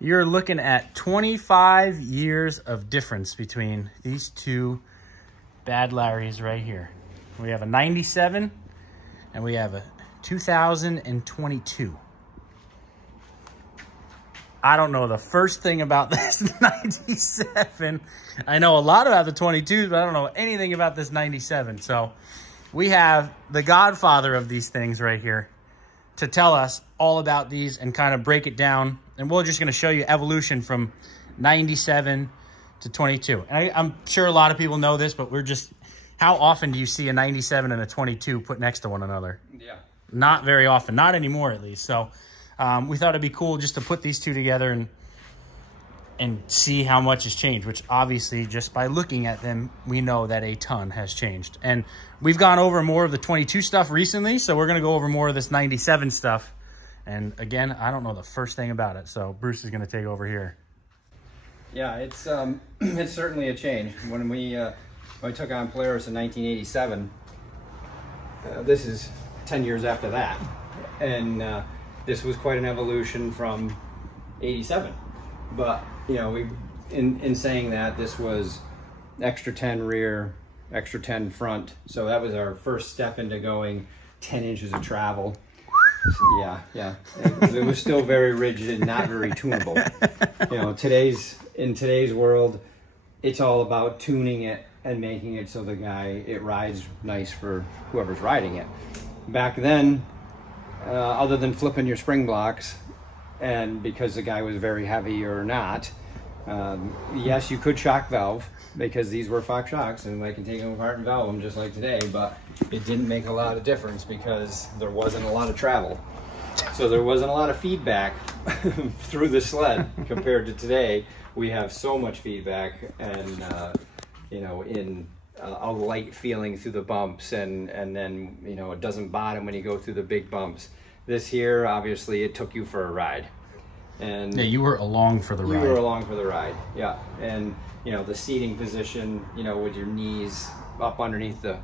You're looking at 25 years of difference between these two bad Larrys right here. We have a 97 and we have a 2022. I don't know the first thing about this 97. I know a lot about the 22s, but I don't know anything about this 97. So we have the godfather of these things right here to tell us all about these and kind of break it down. And we're just going to show you evolution from 97 to 22. And I'm sure a lot of people know this, but we're just, how often do you see a 97 and a 22 put next to one another? Yeah. Not very often, not anymore at least. So we thought it'd be cool just to put these two together and see how much has changed, which obviously just by looking at them, we know that a ton has changed. And we've gone over more of the 22 stuff recently, so we're going to go over more of this 97 stuff. And again, I don't know the first thing about it, so Bruce is going to take over here. Yeah, it's certainly a change. When we took on Polaris in 1987, this is 10 years after that, and this was quite an evolution from 87. But you know, in saying that, this was extra 10 rear, extra 10 front, so that was our first step into going 10 inches of travel. So, yeah. It was still very rigid and not very tunable. You know, in today's world, it's all about tuning it and making it so it rides nice for whoever's riding it. Back then, other than flipping your spring blocks, and because the guy was very heavy or not, yes, you could shock valve, because these were Fox shocks and I can take them apart and valve them just like today, but it didn't make a lot of difference because there wasn't a lot of travel. So there wasn't a lot of feedback through the sled compared to today. We have so much feedback and, you know, in a light feeling through the bumps, and then, you know, it doesn't bottom when you go through the big bumps. This here, obviously, it took you for a ride. And yeah, you were along for the ride. You were along for the ride, yeah. And, you know, the seating position, you know, with your knees up underneath the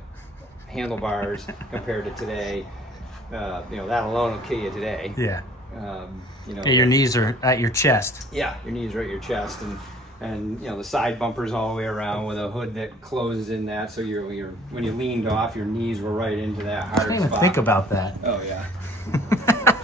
handlebars compared to today, you know, that alone will kill you today. Yeah. You know, yeah, your knees are at your chest. Yeah, your knees are at your chest, and you know, the side bumpers all the way around with a hood that closes in that, so when you leaned off, your knees were right into that hard spot. I didn't even think about that. Oh yeah.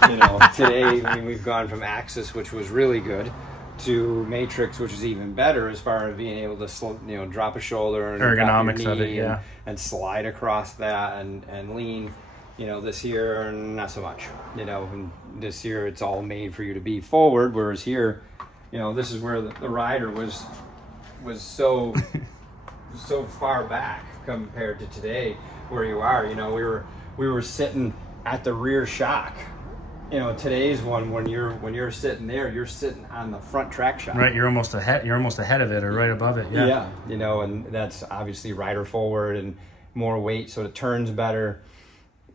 You know, today, I mean, we've gone from Axis, which was really good, to Matrix, which is even better as far as being able to, you know, drop a shoulder and ergonomics drop of it, yeah, and slide across that and lean. You know, this year, not so much. You know, and this year it's all made for you to be forward, whereas here, you know, this is where the rider was so so far back compared to today, where you are. You know, we were sitting at the rear shock. You know, today's one, when you're sitting there, you're sitting on the front track shock. Right, you're almost ahead of it or right above it. Yeah. Yeah, you know, and that's obviously rider forward and more weight, so it turns better.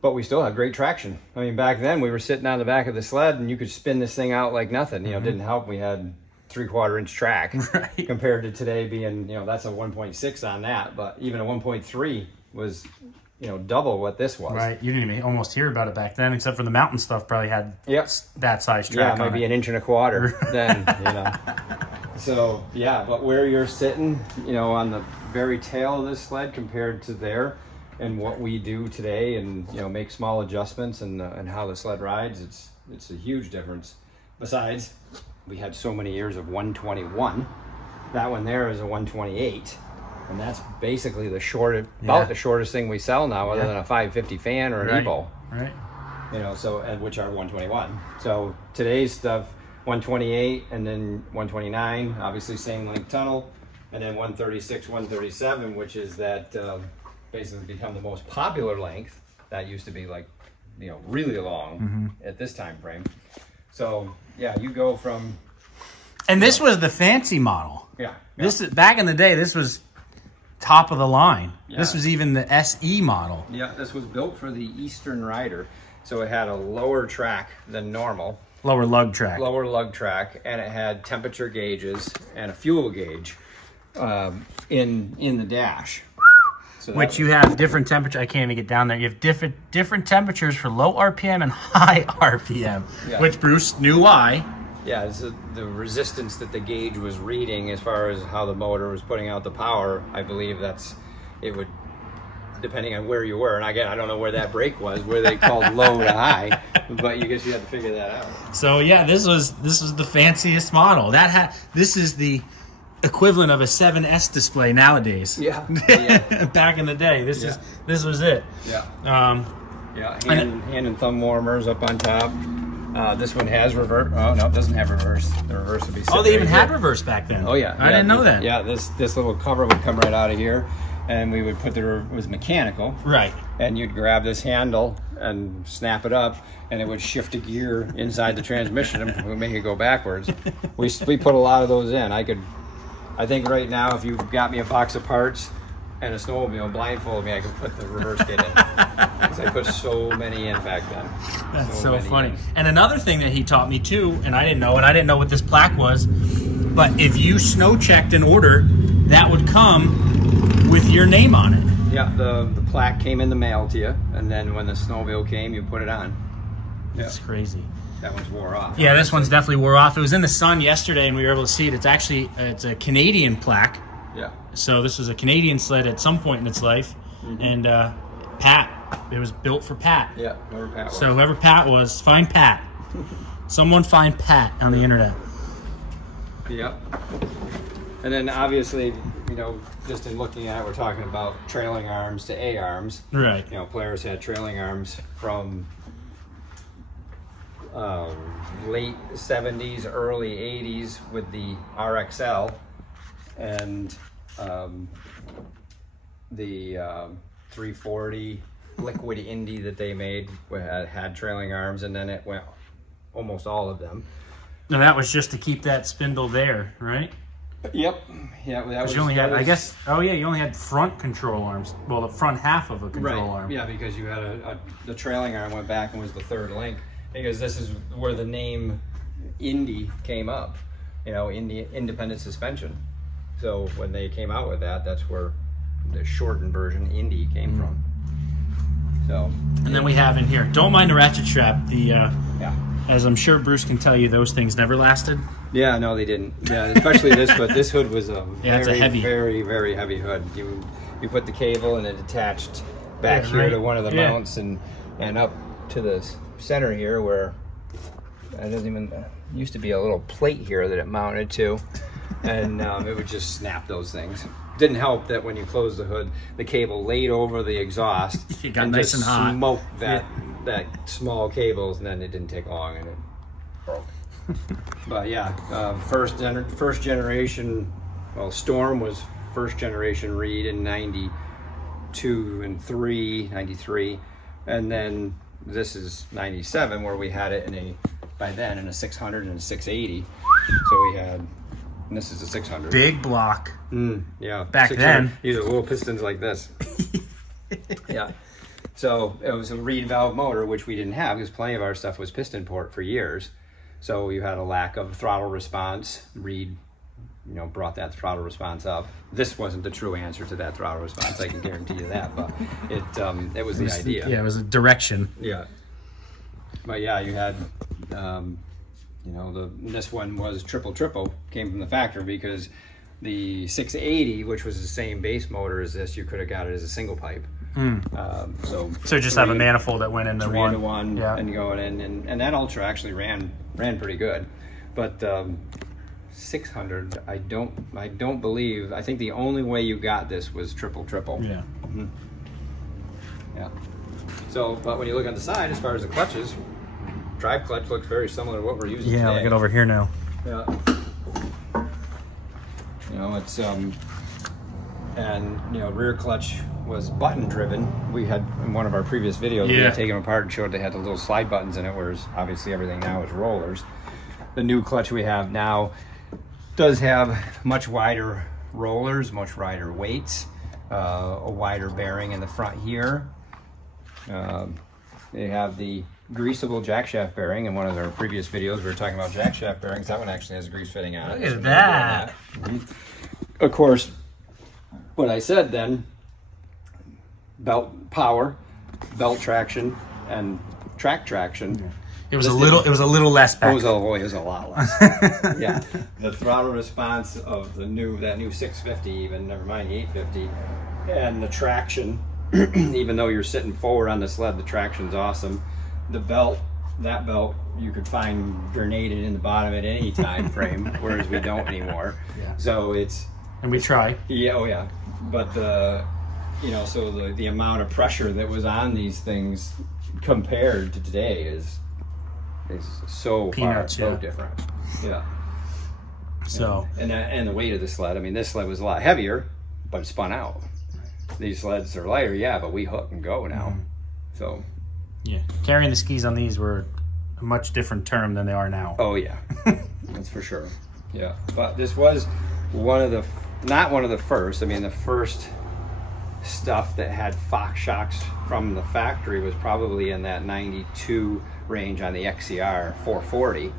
But we still have great traction. I mean, back then we were sitting on the back of the sled and you could spin this thing out like nothing. You know, it didn't help. We had 3/4 inch track, right, compared to today being, you know, that's a 1.6 on that, but even a 1.3 was, you know, double what this was. Right, you didn't even almost hear about it back then, except for the mountain stuff probably had that size track. Yeah, maybe an 1.25 inch then, you know. So, yeah, but where you're sitting, you know, on the very tail of this sled compared to there, and what we do today, and, you know, make small adjustments and how the sled rides, it's a huge difference. Besides, we had so many years of 121. That one there is a 128. And that's basically the shortest, about the shortest thing we sell now, other than a 550 fan or an Evo. Right. You know, so, and which are 121. So today's stuff, 128 and then 129, obviously same length tunnel, and then 136, 137, which is that basically become the most popular length. That used to be like, you know, really long at this time frame. So yeah, you go from. And this was the fancy model. Yeah. This back in the day, this was top of the line. Yeah. This was even the SE model. Yeah, this was built for the Eastern Rider. So it had a lower track than normal. Lower lug track. Lower lug track, and it had temperature gauges and a fuel gauge in the dash. So which you have different temperature. I can't even get down there. You have different temperatures for low RPM and high RPM, which Bruce knew why. Yeah, it's the resistance that the gauge was reading as far as how the motor was putting out the power. I believe it would, depending on where you were. And again, I don't know where that break was, where they called low to high, but you guess you had to figure that out. So yeah, this was the fanciest model. This is the equivalent of a 7S display nowadays. Yeah. Back in the day, this was it. Yeah. Hand and thumb warmers up on top. This one has reverse. Oh no, it doesn't have reverse. The reverse would be. Oh, they even had reverse back then. Oh yeah. I didn't know that. Yeah, this little cover would come right out of here, and we would put it was mechanical. Right. And you'd grab this handle and snap it up, and it would shift a gear inside the transmission and make it go backwards. We put a lot of those in. I think right now, if you got me a box of parts and a snowmobile, blindfold me, I could put the reverse kit in. Because I put so many in back then. That's so funny. And another thing that he taught me too, and I didn't know what this plaque was, but if you snow checked an order, that would come with your name on it. Yeah, the plaque came in the mail to you, and then when the snowmobile came, you put it on. That's crazy. That one's wore off. Yeah, this one's definitely wore off. It was in the sun yesterday, and we were able to see it. It's a Canadian plaque. Yeah. So this was a Canadian sled at some point in its life, and Pat, it was built for Pat. Yeah, whoever Pat was. So whoever Pat was, find Pat. Someone find Pat on the internet. Yep. And then obviously, just in looking at it, we're talking about trailing arms to A-arms. Right. Polaris had trailing arms from late 70s, early 80s with the RXL, and the 340 liquid Indy that they made had trailing arms, and then it went almost all of them. Now that was just to keep that spindle there, right? Yep. Yeah, that was. You only had, I guess. Oh yeah, you only had front control arms. Well, the front half of a control arm. Yeah, because you had the trailing arm went back and was the third link. Because this is where the name Indy came up. Independent suspension. So when they came out with that, that's where the shortened version Indy came from. So. And then we have in here. Don't mind the ratchet strap. As I'm sure Bruce can tell you, those things never lasted. Yeah, no, they didn't. Yeah, especially this hood. This hood was a very, very heavy hood. You put the cable and it attached back here to one of the mounts and up to the center here where it doesn't even used to be a little plate here that it mounted to, and it would just snap those things. Didn't help that when you close the hood, the cable laid over the exhaust. It got nice and hot. Smoked that small cables, and then it didn't take long and it broke. But yeah, first generation. Well, Storm was first generation Reed in 92 and 93, and then this is 97, where we had it by then in a 600 and a 680. So we had, and this is a 600. Big block. Yeah. Back then. These are little pistons like this. Yeah. So it was a Reed valve motor, which we didn't have because plenty of our stuff was piston port for years. So you had a lack of throttle response. Reed, brought that throttle response up. This wasn't the true answer to that throttle response, I can guarantee you that, but it was the idea. Yeah, it was a direction. Yeah. But yeah, you had, this one was triple, came from the factory because the 680, which was the same base motor as this, you could have got it as a single pipe. So just have a manifold that went in the 3-to-1 and going in, and that Ultra actually ran pretty good, but 600, I don't believe. I think the only way you got this was triple. Yeah. Yeah. So, but when you look on the side, as far as the clutches, drive clutch looks very similar to what we're using today. Yeah, look at over here now. Yeah. It's and rear clutch was button driven. We had in one of our previous videos, we had taken them apart and showed they had the little slide buttons in it, whereas obviously everything now is rollers. The new clutch we have now does have much wider rollers, much wider weights, a wider bearing in the front here. They have the greasable jackshaft bearing. In one of our previous videos, we were talking about jackshaft bearings. That one actually has a grease fitting on it. Look at that. Of course, what I said then, belt power, belt traction, and track traction. It was a little less back. It was a lot less. Yeah, the throttle response of that new 650, even never mind the 850, and the traction. Even though you're sitting forward on the sled, the traction's awesome. The belt, that belt, you could find grenaded in the bottom at any time frame, whereas we don't anymore. Yeah. So and we try. Yeah, oh yeah, but so the amount of pressure that was on these things compared to today is so peanuts, so different. Yeah. So and the weight of the sled. I mean, this sled was a lot heavier, but it spun out. These sleds are lighter, yeah, but we hook and go now. So yeah, carrying the skis on these were a much different term than they are now. Oh yeah, that's for sure. Yeah, but this was not one of the first. I mean, the first stuff that had Fox shocks from the factory was probably in that 92 range on the XCR 440,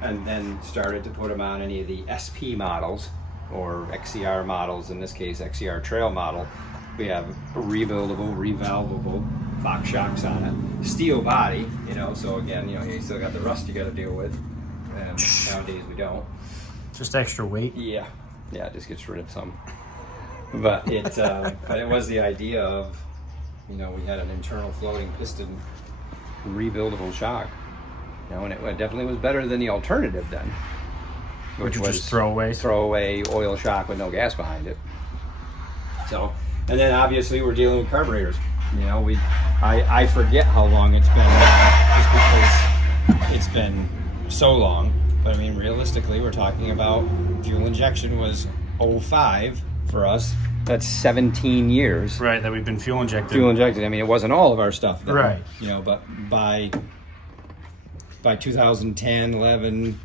and then started to put them on any of the SP models or XCR models. In this case, XCR Trail model. We have rebuildable, revalvable Fox shocks on it, steel body. So again, you still got the rust you got to deal with, and nowadays we don't. Just extra weight. Yeah, it just gets rid of some. But it was the idea of, we had an internal floating piston rebuildable shock, and it definitely was better than the alternative then, which was just throwaway oil shock with no gas behind it. So, and then obviously we're dealing with carburetors. I forget how long it's been, just because it's been so long. But I mean, realistically, we're talking about fuel injection was 05 for us. That's 17 years. Right, that we've been fuel injected. I mean, it wasn't all of our stuff then. Right. But by 2010, 11,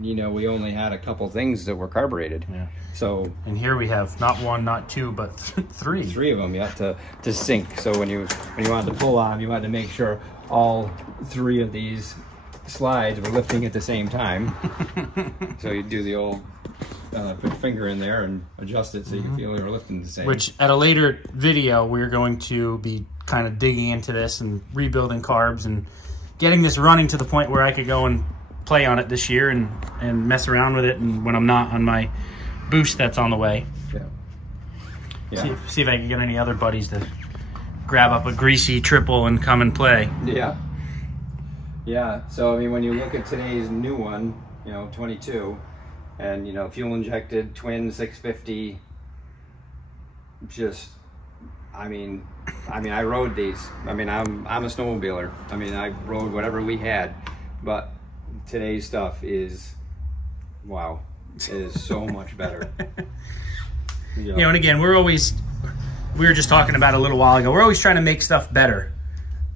we only had a couple things that were carbureted. Yeah. So, and here we have not one, not two, but three. Three of them you have to sync. So when you wanted to pull on, you had to make sure all three of these slides were lifting at the same time. So you do the old put your finger in there and adjust it so you can feel you're lifting the same. Which at a later video we're going to be kind of digging into this and rebuilding carbs and getting this running to the point where I could go and play on it this year and mess around with it, and when I'm not on my boost that's on the way. Yeah. See if I can get any other buddies to grab up a Greasy triple and come and play. Yeah. So I mean, when you look at today's new one, 22, and fuel injected twin 650, just I mean I rode these. I mean, I'm a snowmobiler. I mean, I rode whatever we had, but today's stuff is wow. It is so much better. And again, we were just talking about it a little while ago, we're always trying to make stuff better,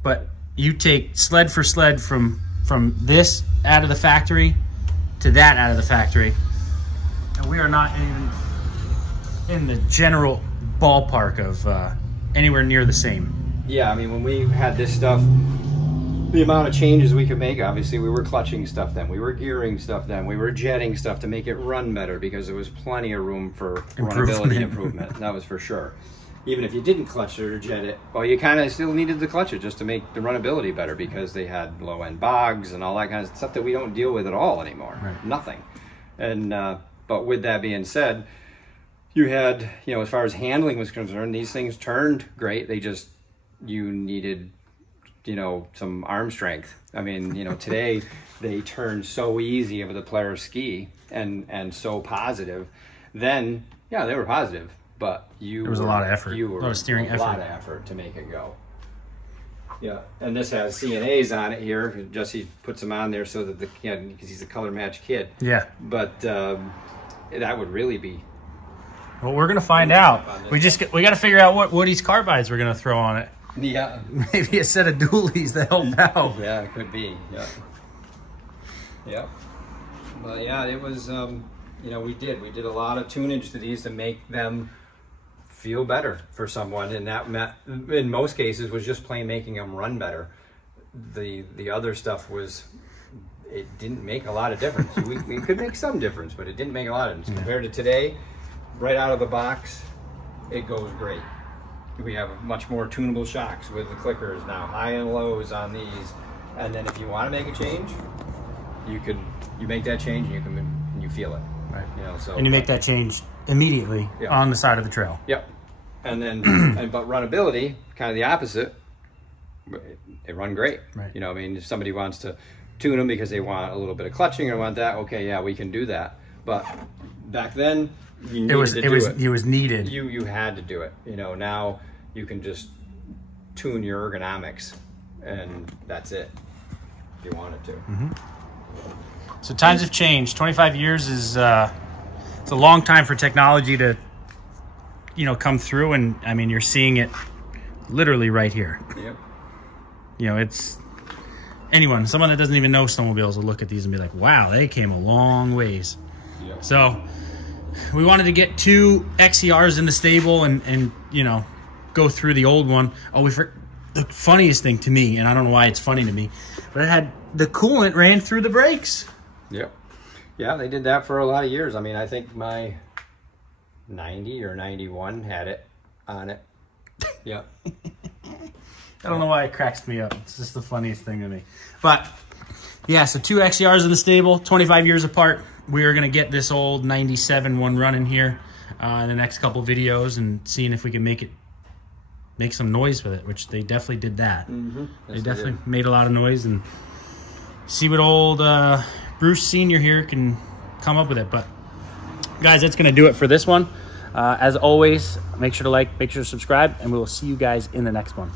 but you take sled for sled from this out of the factory to that out of the factory, and we are not even in the general ballpark of anywhere near the same. Yeah, I mean, when we had this stuff, the amount of changes we could make, obviously we were clutching stuff then, we were gearing stuff then, we were jetting stuff to make it run better, because there was plenty of room for runnability improvement. That was for sure. Even if you didn't clutch it or jet it, well, you kind of still needed to clutch it just to make the runnability better, because they had low end bogs and all that kind of stuff that we don't deal with at all anymore. Right. Nothing. And but with that being said, you had, as far as handling was concerned, these things turned great. You needed some arm strength. I mean, today they turn so easy with a Polaris ski and so positive. Then, yeah, they were positive, but there was a lot of effort. A lot of effort to make it go. Yeah, and this has CNAs on it here. Jesse puts them on there so that because he's a color match kid. Yeah. But that would really be. Well, we're gonna find out. We got to figure out what Woody's carbides we're gonna throw on it. Yeah. Maybe a set of dualies that help out. Yeah, it could be. Yeah. But yeah, it was, we did a lot of tunage to these to make them feel better for someone. And that meant, in most cases, was just plain making them run better. The other stuff it didn't make a lot of difference. We could make some difference, but it didn't make a lot of difference. Compared to today, right out of the box, it goes great. We have much more tunable shocks with the clickers now, high and lows on these. And then if you want to make a change, you make that change and you feel it. Right. You know, so and you make that change immediately on the side of the trail. Yep. And then but runability, kind of the opposite. They run great. Right. You know, I mean, if somebody wants to tune them because they want a little bit of clutching or want that, okay, yeah, we can do that. But back then, you needed to do it. It was needed. You had to do it. You know, now you can just tune your ergonomics, and that's it. If you wanted to. So times have changed. 25 years is it's a long time for technology to, you know, come through, and I mean, you're seeing it literally right here. Yep. You know, it's someone that doesn't even know snowmobiles will look at these and be like, wow, they came a long ways. Yep. So we wanted to get 2 XCRs in the stable and you know, go through the old one. Oh, the funniest thing to me, and I don't know why it's funny to me, but it had the coolant ran through the brakes. Yep. Yeah, they did that for a lot of years. I mean, I think my 90 or 91 had it on it. Yep. I don't know why it cracks me up. It's just the funniest thing to me. But yeah, so 2 XCRs in the stable, 25 years apart. We are going to get this old 97 one running here in the next couple videos and seeing if we can make some noise with it, which they definitely did that. Yes, they definitely made a lot of noise, and see what old Bruce Sr. here can come up with it. But guys, that's going to do it for this one. As always, make sure to like, make sure to subscribe, and we will see you guys in the next one.